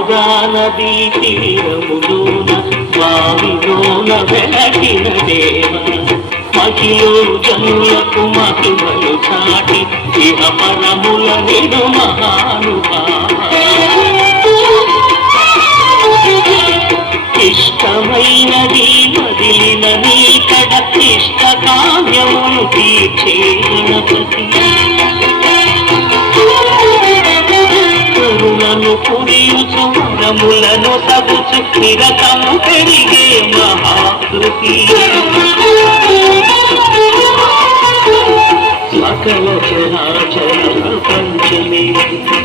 బావుగా నదీ తీరములోన బావిలోన వెలగిన దేవ. మహిళ జనులకు మహిమలు చాటి ఇహ పరముల నిడు ఇష్టమైనది మదిలిన నీ కడ ఇష్ట కావ్యమును తీర్చే గణపతి గుణములను వరములను సగుచు నిరతము పెరిగే మహాకృతి. సకల చరాచర ప్రపంచమే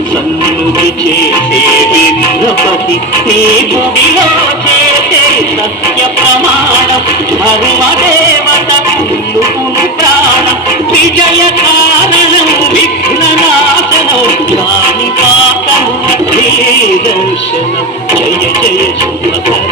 సన్నుడి చేసే విగ్రహపతి నీ గుడిలో చేసే సత్య ప్రమాణం ధర్మదేవత దర్శనం జయ జయ శుభకర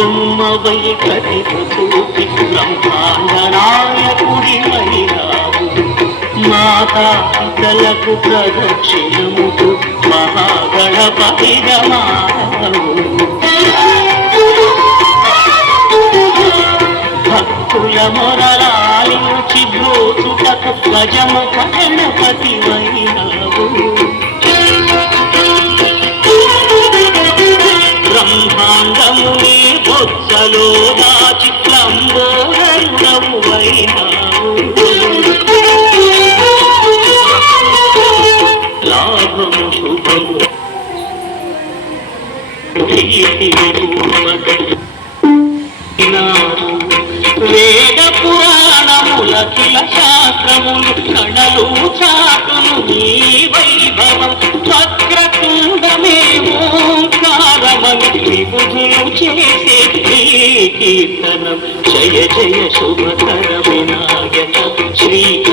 బొమ్మవై కదిపు చూపి బ్రహ్మాండ నాయకుడి మహిళావు మాతా పితలకు ప్రదక్షిణముకు మహాగణపతి భక్తుల మొరలాలించి బ్రోచుటకు గజముఖ గణపతి మహిళావు బొత్సలో దాచి లంబోదరుడవు లాభము శుభము వేద పురాణముల కిల శాస్త్రములు కణలు చాటును నీ ఈ కీర్తనం. జయ జయ శుభకర వినాయక. శ్రీ